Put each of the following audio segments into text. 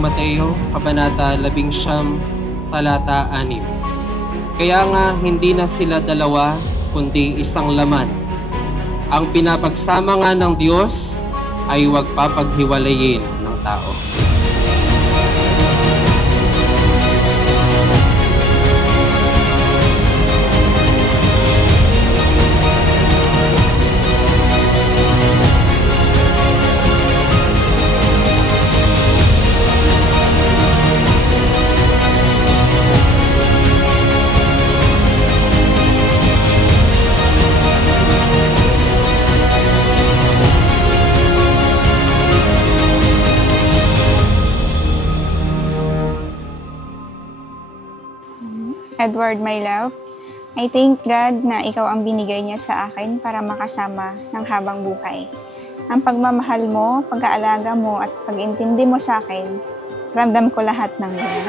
ng Mateo, Kabanata 11, Talata 6. Kaya nga hindi na sila dalawa, kundi isang laman. Ang pinapagsama nga ng Diyos ay huwag papaghiwalayin ng tao. Edward, my love, I thank God na ikaw ang binigay niya sa akin para makasama ng habang buhay. Ang pagmamahal mo, pag-aalaga mo at pag-intindi mo sa akin, ramdam ko lahat ng yan.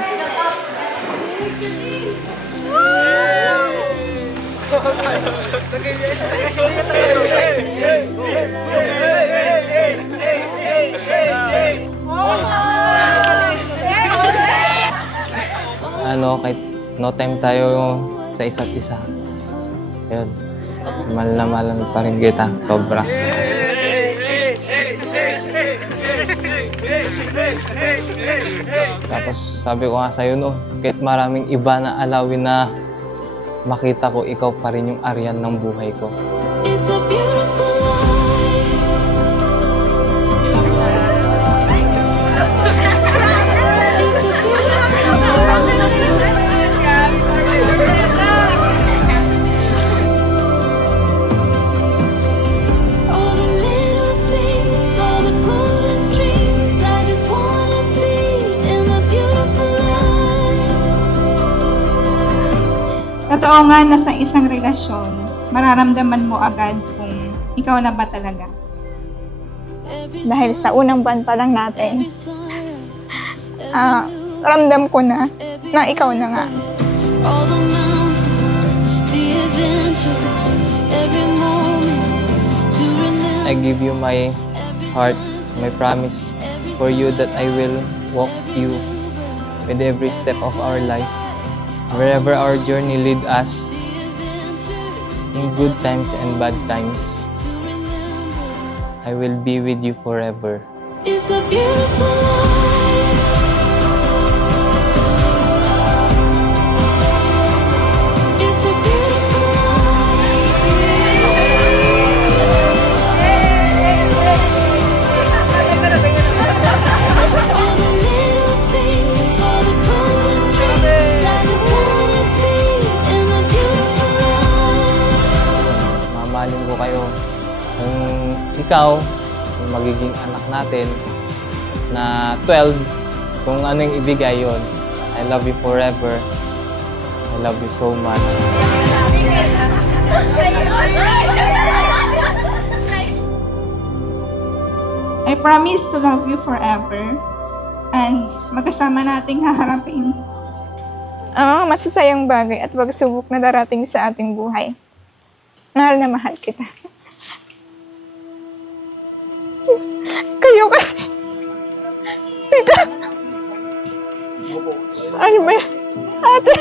Kahit no time tayo sa isa't isa. Yun. Mahal na mahal pa rin kita. Sobra. Tapos sabi ko nga sa'yo no, kahit maraming iba na alawin na makita ko, ikaw pa rin yung Aryan ng buhay ko. It's a beautiful life. It's a beautiful life. All the little things, all the golden dreams, I just wanna be in a beautiful life. Totoo nga na sa isang relasyon, mararamdaman mo agad kung ikaw na ba talaga. Dahil sa unang buwan pa lang natin, ramdam ko na ikaw na nga. All the mountains, the adventures, every moment to remember. I give you my heart, my promise for you that I will walk you with every step of our life. Wherever our journey lead us, in good times and bad times, I will be with you forever. It's a beautiful life. It's a beautiful life. All the little things, all the golden dreams, I just wanna be in a beautiful life. Mamahalin ko kayo. Kung ikaw, yung magiging anak natin na 12, kung ano yung ibigay yun. I love you forever. I love you so much. I promise to love you forever and magkasama nating haharapin ang mga masasayang bagay at pagsubok na darating sa ating buhay. Mahal na mahal kita. Kayo kasi. Teka. Ano ba yan? Ate.